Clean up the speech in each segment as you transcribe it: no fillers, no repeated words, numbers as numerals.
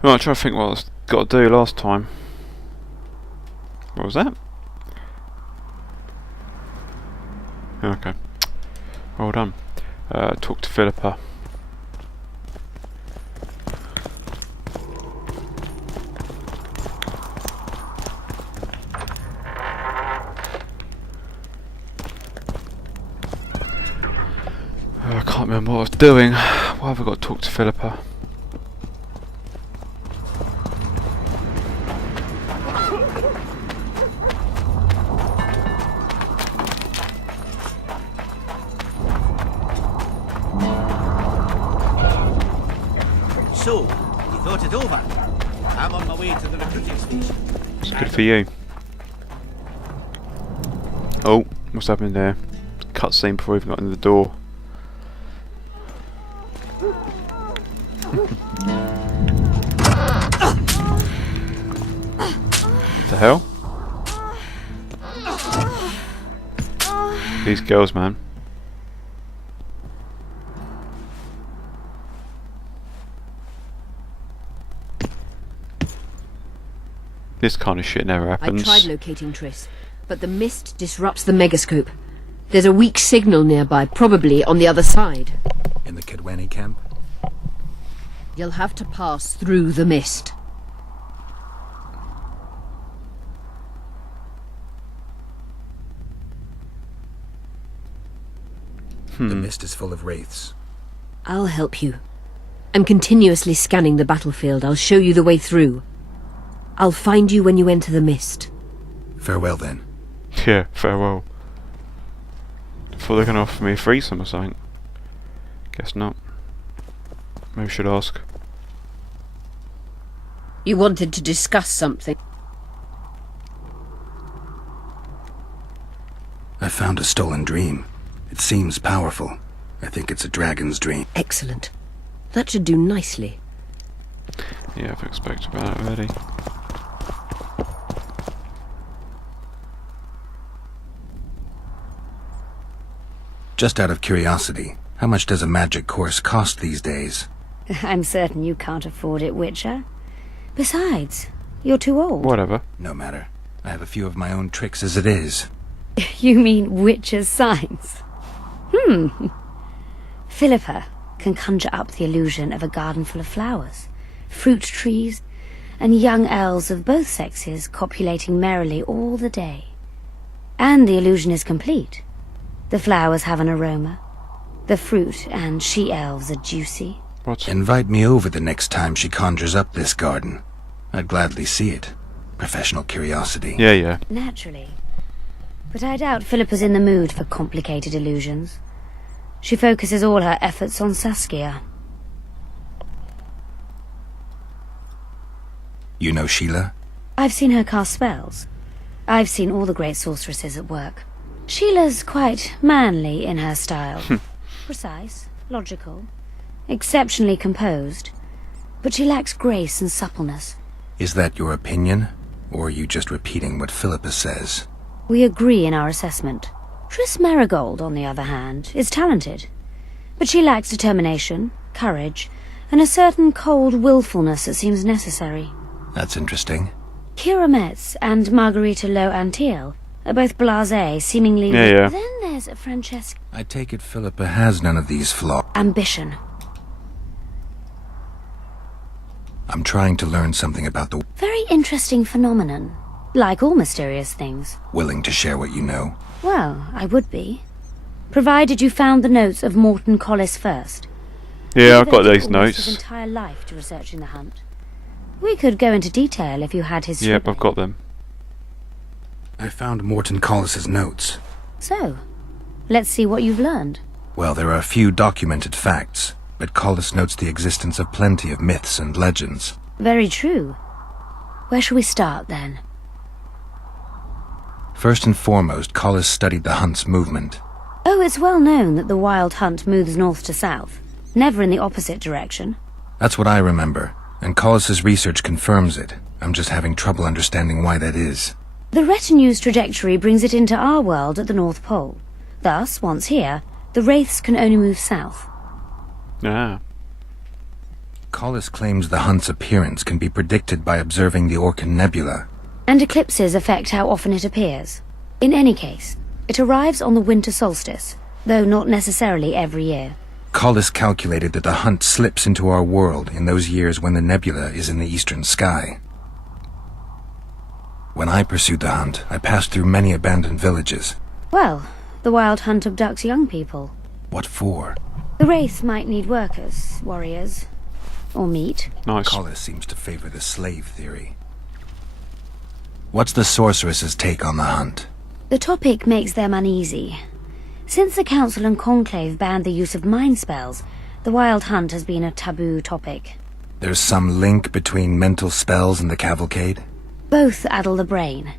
Right, I'm trying to think what I was got to do last time. What was that? Okay. Well done. Talk to Philippa. I can't remember what I was doing. Why have I got to talk to Philippa? So, you thought it over? I'm on my way to the recruiting station. It's good for you. Oh, what's happening there? Cutscene before we even got into the door. What the hell? These girls, man. This kind of shit never happens. I tried locating Triss, but the mist disrupts the megascope. There's a weak signal nearby, probably on the other side. In the Kedweni camp? You'll have to pass through the mist. The mist is full of wraiths. I'll help you. I'm continuously scanning the battlefield. I'll show you the way through. I'll find you when you enter the mist. Farewell then. Yeah, farewell. Thought they're gonna offer me a threesome or something. Guess not. Maybe I should ask. You wanted to discuss something. I found a stolen dream. It seems powerful. I think it's a dragon's dream. Excellent. That should do nicely. Yeah, I've expected about that already. Just out of curiosity, how much does a magic course cost these days? I'm certain you can't afford it, Witcher. Besides, you're too old. Whatever. No matter. I have a few of my own tricks as it is. You mean Witcher's signs? Philippa can conjure up the illusion of a garden full of flowers, fruit trees, and young elves of both sexes copulating merrily all the day. And the illusion is complete. The flowers have an aroma. The fruit and she-elves are juicy. What? Invite me over the next time she conjures up this garden. I'd gladly see it. Professional curiosity. Yeah. Naturally. But I doubt Philippa's in the mood for complicated illusions. She focuses all her efforts on Saskia. You know Sheila? I've seen her cast spells. I've seen all the great sorceresses at work. Sheila's quite manly in her style. Precise, logical, exceptionally composed. But she lacks grace and suppleness. Is that your opinion? Or are you just repeating what Philippa says? We agree in our assessment. Triss Merigold, on the other hand, is talented. But she lacks determination, courage, and a certain cold willfulness that seems necessary. That's interesting. Kira Metz and Margarita Lo Antiel are both blasé, seemingly... Yeah. Then there's Francesca... I take it Philippa has none of these flaws. Ambition. I'm trying to learn something about the... Very interesting phenomenon. Like all mysterious things. Willing to share what you know? Well, I would be. Provided you found the notes of Morton Collis first. Yeah, I've got He these devoted almost notes. his entire life to researching the hunt. We could go into detail if you had his Yep, scribbling. I've got them. I found Morton Collis's notes. So, let's see what you've learned. Well, there are a few documented facts, but Collis notes the existence of plenty of myths and legends. Very true. Where shall we start, then? First and foremost, Collis studied the hunt's movement. Oh, it's well known that the wild hunt moves north to south, never in the opposite direction. That's what I remember, and Collis's research confirms it. I'm just having trouble understanding why that is. The retinue's trajectory brings it into our world at the North Pole. Thus, once here, the wraiths can only move south. Ah. Collis claims the hunt's appearance can be predicted by observing the Orcan Nebula. And eclipses affect how often it appears. In any case, it arrives on the winter solstice, though not necessarily every year. Collis calculated that the hunt slips into our world in those years when the nebula is in the eastern sky. When I pursued the hunt, I passed through many abandoned villages. Well, the Wild Hunt abducts young people. What for? The Wraith might need workers, warriors, or meat. Nice. Collis seems to favor the slave theory. What's the sorceress's take on the hunt? The topic makes them uneasy. Since the Council and Conclave banned the use of mind spells, the Wild Hunt has been a taboo topic. There's some link between mental spells and the cavalcade? Both addle the brain.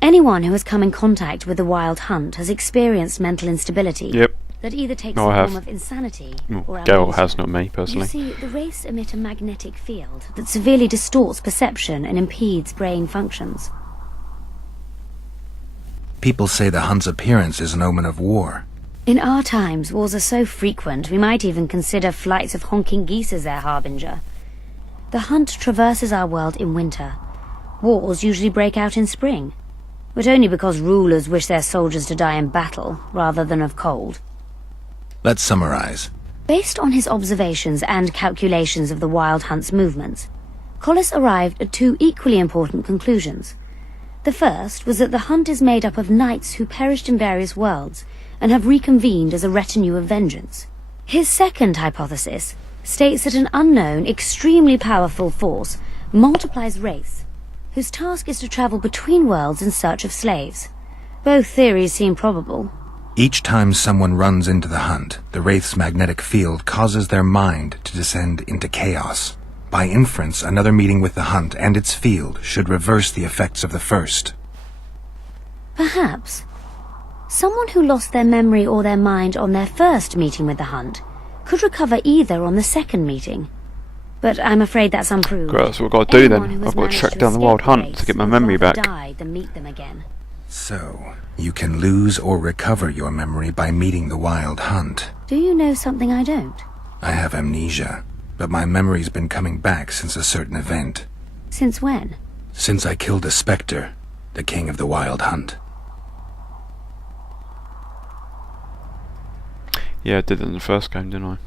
Anyone who has come in contact with the Wild Hunt has experienced mental instability. Yep. That either takes No, the I have. form of insanity or Gale amnesia. has, not me, You personally. see, the Wraiths emit a magnetic field that severely distorts perception and impedes brain functions. People say the hunt's appearance is an omen of war. In our times, wars are so frequent we might even consider flights of honking geese as their harbinger. The hunt traverses our world in winter. Wars usually break out in spring, but only because rulers wish their soldiers to die in battle rather than of cold. Let's summarize. Based on his observations and calculations of the Wild Hunt's movements, Collis arrived at two equally important conclusions. The first was that the hunt is made up of knights who perished in various worlds and have reconvened as a retinue of vengeance. His second hypothesis states that an unknown, extremely powerful force multiplies wraiths, whose task is to travel between worlds in search of slaves. Both theories seem probable. Each time someone runs into the hunt, the Wraith's magnetic field causes their mind to descend into chaos. By inference, another meeting with the hunt and its field should reverse the effects of the first. Perhaps someone who lost their memory or their mind on their first meeting with the hunt could recover either on the second meeting. But I'm afraid that's unproved. Great, that's what I've got to do Anyone then. who has I've got to managed track down the escape Wild Hunt Wraiths to get my would memory rather back. die than meet them again. So, you can lose or recover your memory by meeting the Wild Hunt. Do you know something I don't? I have amnesia, but my memory's been coming back since a certain event. Since when? Since I killed a spectre, the king of the Wild Hunt. Yeah, I did it in the first game, didn't I?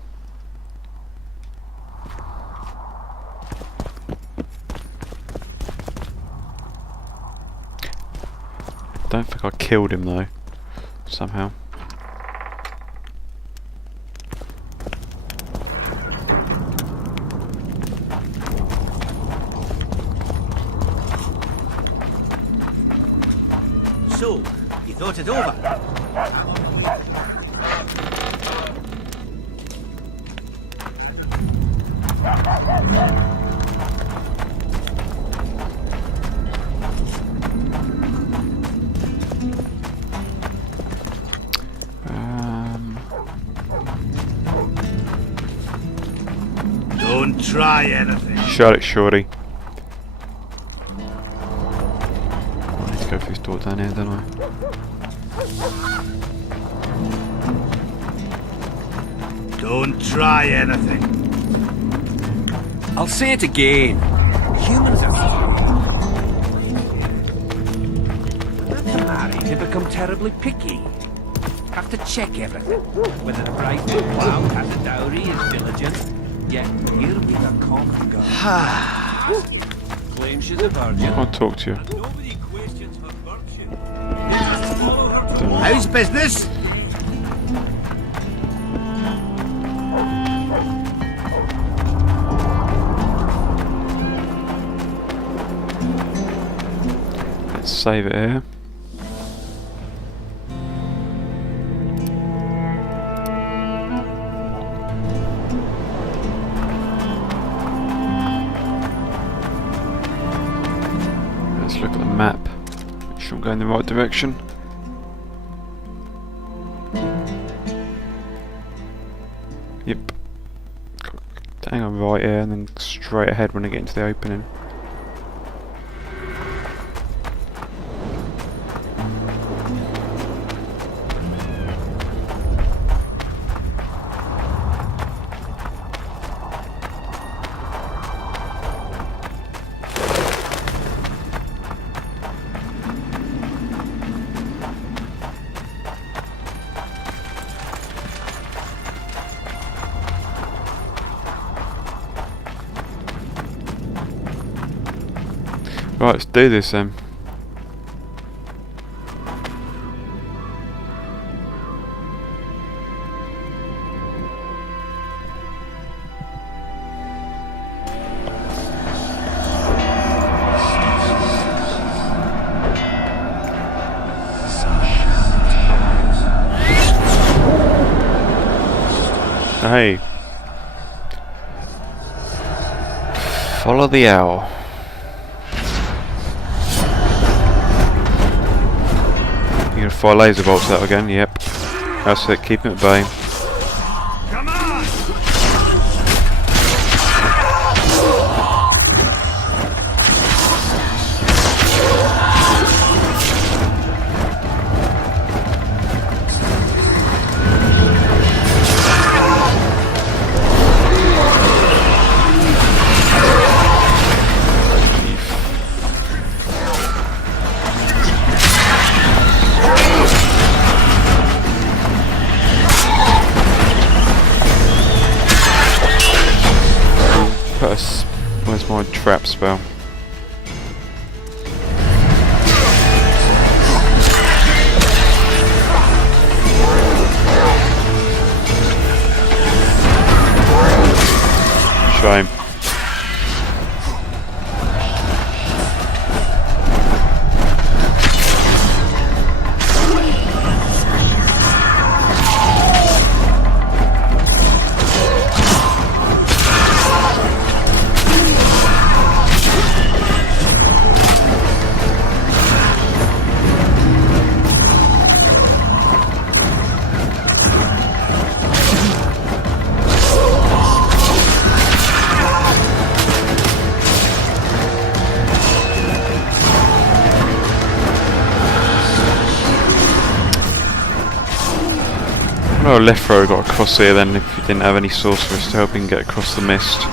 Don't think I killed him though, somehow. So, you thought it over? Don't try anything. Shut it, shorty. I need to go through this door down here, don't I? Don't try anything. I'll say it again. Humans are not to marry, they become terribly picky. Have to check everything. Whether the bride is wild, has a dowry, is diligent. Yet here we the common girl. Claims she's a virgin. I want to talk to you. Nobody questions her virtue. How's business? Let's save it here. Let's look at the map. Make sure I'm going in the right direction. Yep. Hang on right here and then straight ahead when I get into the opening. Right, let's do this then. Hey. Follow the owl. You're gonna fire laser bolts out again? Yep. That's it, keep him at bay. Come on! Where's my trap spell? Shame. Oh, left throw got across here then if you didn't have any sorcerers to help him get across the mist.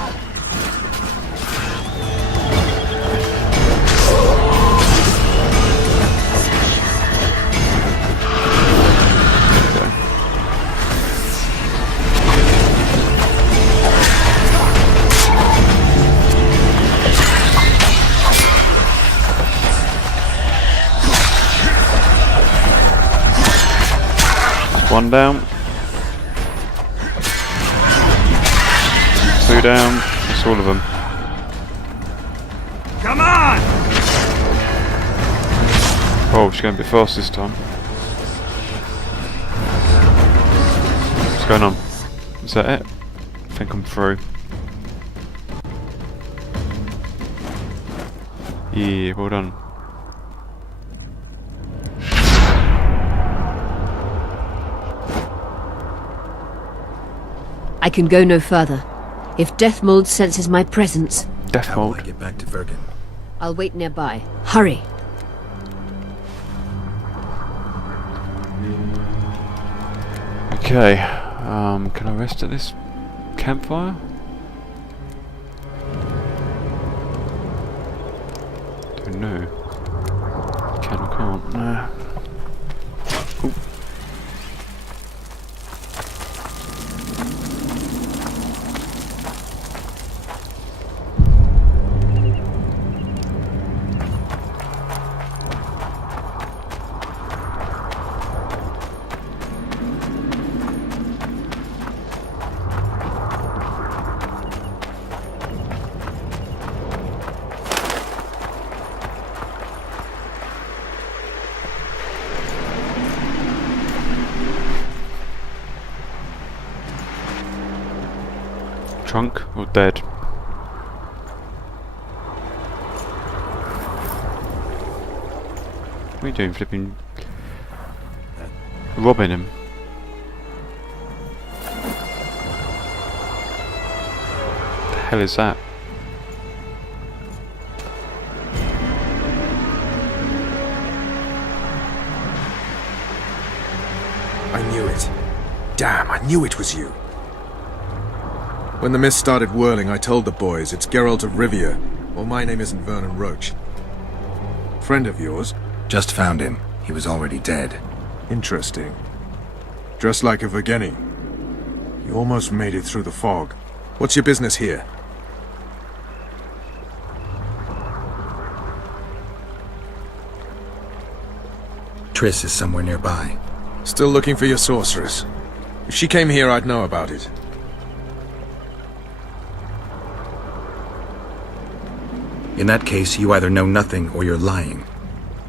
One down. Two down. That's all of them. Come on! Oh, she's going a bit fast this time. What's going on? Is that it? I think I'm through. Yeah, well done. I can go no further. If Deathmold senses my presence, How will I Deathmold. get back to Vergen? I'll wait nearby. Hurry! Okay, can I rest at this campfire? Don't know. Can or can't? Nah. Ooh. Drunk or dead? What are you doing, flipping? Robbing him? The hell is that? I knew it. Damn, I knew it was you. When the mist started whirling, I told the boys, it's Geralt of Rivia. Well, my name isn't Vernon Roach. Friend of yours? Just found him. He was already dead. Interesting. Dressed like a Vergeni. You almost made it through the fog. What's your business here? Triss is somewhere nearby. Still looking for your sorceress. If she came here, I'd know about it. In that case, you either know nothing or you're lying.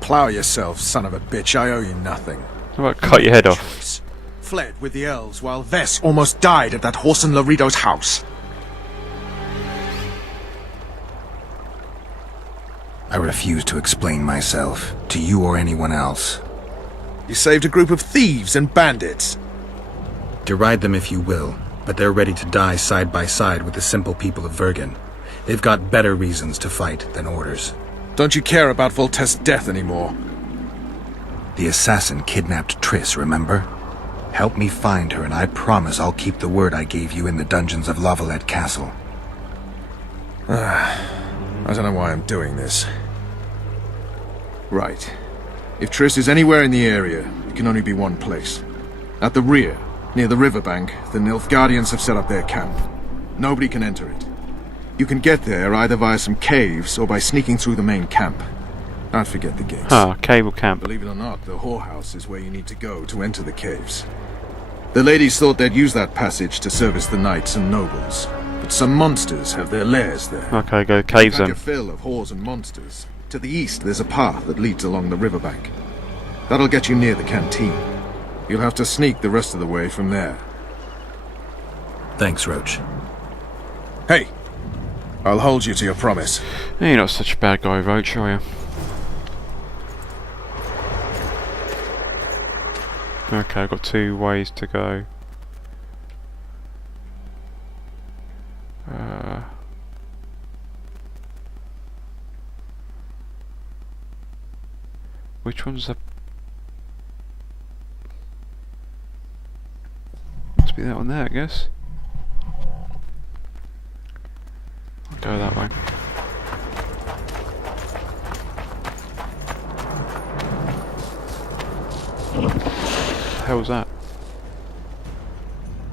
Plow yourself, son of a bitch. I owe you nothing. How about cut your head off? Triss fled with the elves while Vess almost died at that horse in Laredo's house. I refuse to explain myself, to you or anyone else. You saved a group of thieves and bandits. Deride them if you will, but they're ready to die side by side with the simple people of Vergen. They've got better reasons to fight than orders. Don't you care about Voltest's death anymore? The assassin kidnapped Triss, remember? Help me find her, and I promise I'll keep the word I gave you in the dungeons of Lavalette Castle. I don't know why I'm doing this. Right. If Triss is anywhere in the area, it can only be one place. At the rear, near the riverbank, the Nilfgaardians have set up their camp. Nobody can enter it. You can get there either via some caves or by sneaking through the main camp. Don't forget the gates. Cable camp. Believe it or not, the whorehouse is where you need to go to enter the caves. The ladies thought they'd use that passage to service the knights and nobles, but some monsters have their lairs there. Okay, go caves Like then. a fill of whores and monsters. To the east, there's a path that leads along the riverbank. That'll get you near the canteen. You'll have to sneak the rest of the way from there. Thanks, Roach. Hey! I'll hold you to your promise. You're not such a bad guy, Roach, are you? Okay, I've got 2 ways to go. Which one's the... Must be that one there, I guess. I'll go that way. What the hell was that?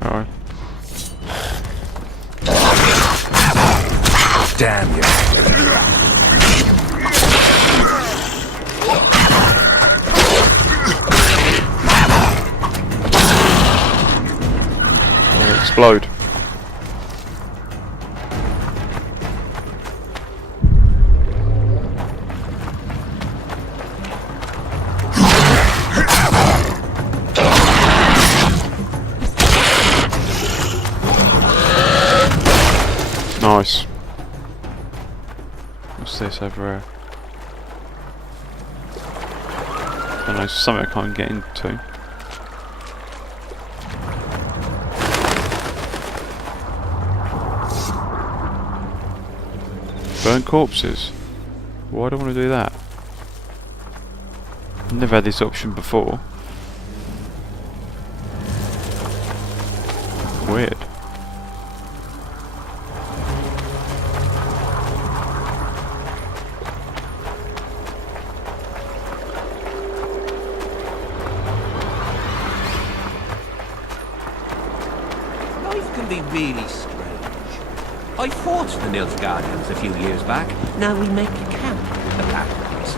Alright. Damn you. Explode. Nice. What's this over here? I don't know, something I can't get into. Burnt corpses? Why do I want to do that? I've never had this option before. Weird. Life can be really strange. I fought the Nilfgaardians a few years back. Now we make a camp with the Blackberries.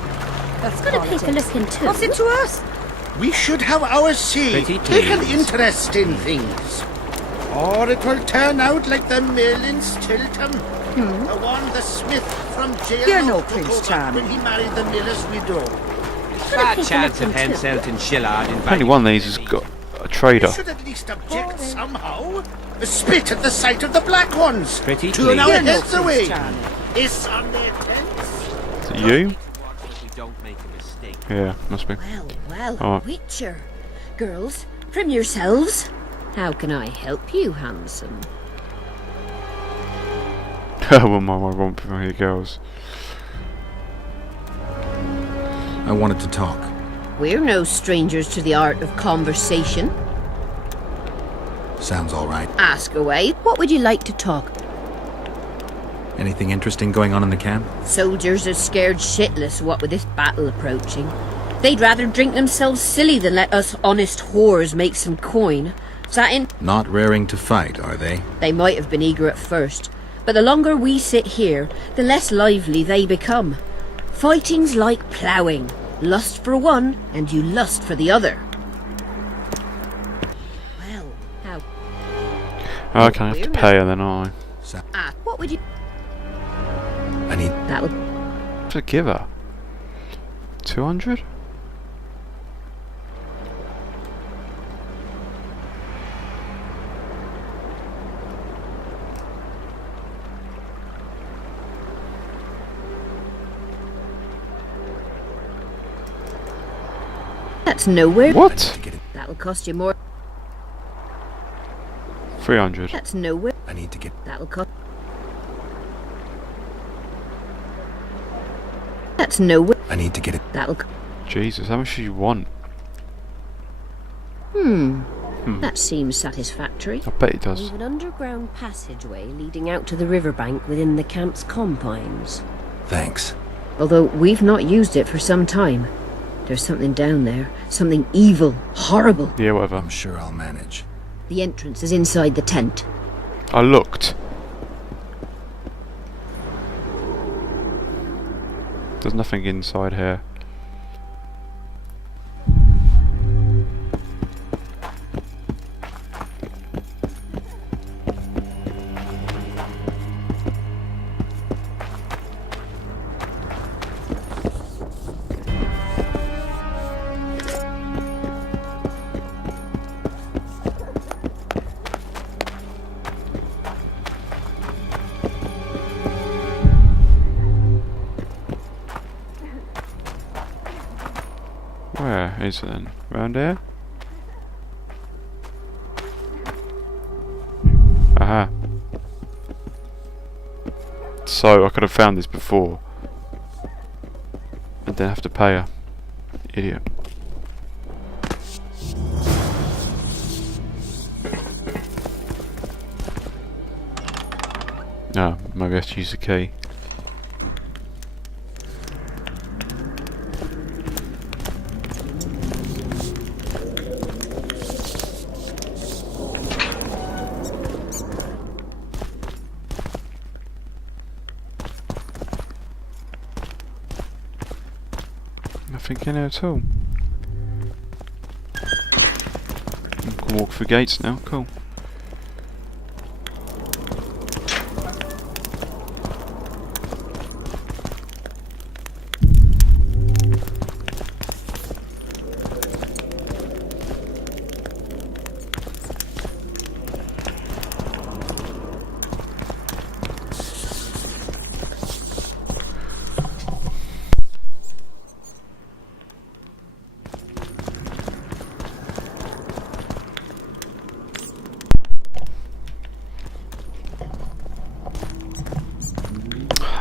That's got to take a look into. What's it to us? We should have our say. Pretty Take an please. interest in things. Or it will turn out like the mill in Stilton. The one the smith from jail You're no took Prince over Charming. when he married the miller's widow. Fat chance of Henselt and Shillard in Only one of these has got a trader. We should at least object somehow. Spit at the sight of the black ones. Pretty Turn our please. You're no heads away. Prince Charming. Hiss on their tents. Is it you? We don't make a mistake. Yeah, must be. Well, Oh. Witcher. Girls, trim yourselves. How can I help you, handsome? I wouldn't mind my romp from here, girls. I wanted to talk. We're no strangers to the art of conversation. Sounds all right. Ask away. What would you like to talk? Anything interesting going on in the camp? Soldiers are scared shitless what with this battle approaching. They'd rather drink themselves silly than let us honest whores make some coin. Is that in? Not raring to fight, are they? They might have been eager at first, but the longer we sit here, the less lively they become. Fighting's like ploughing. Lust for one, and you lust for the other. Well, how? Okay, I have to pay her then, aren't What would you... I need... That'll... I? To give her 200? That's nowhere... What? That'll cost you more... 300. That's nowhere... I need to get... That'll cost... That's nowhere... I need to get it. That'll... Jesus, how much do you want? That seems satisfactory. I bet it does. We've an underground passageway leading out to the riverbank within the camp's confines. Thanks. Although we've not used it for some time. There's something down there. Something evil, horrible. Yeah, whatever. I'm sure I'll manage. The entrance is inside the tent. I looked. There's nothing inside here. Where is it then? Round here? Aha. So I could have found this before. And then have to pay her. Idiot. Ah, maybe I have to use the key. Nothing in there at all. I can walk through gates now, cool.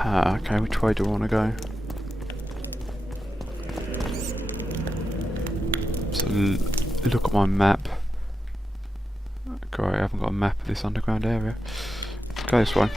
Ah, okay, which way do I want to go? So look at my map. Great, I haven't got a map of this underground area. Let's go this way.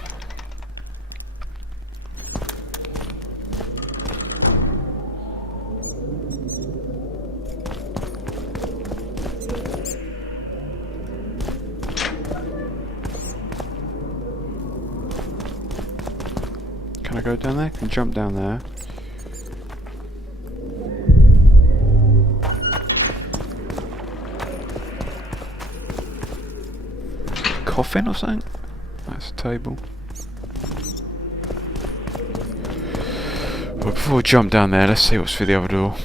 Can I go down there? Can jump down there. Coffin or something? That's a table. But before we jump down there, let's see what's through the other door.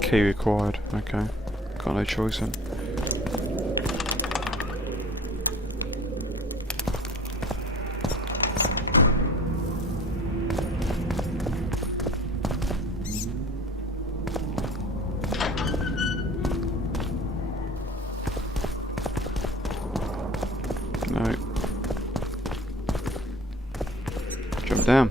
Key required, okay. Got no choice then. No. Jump down.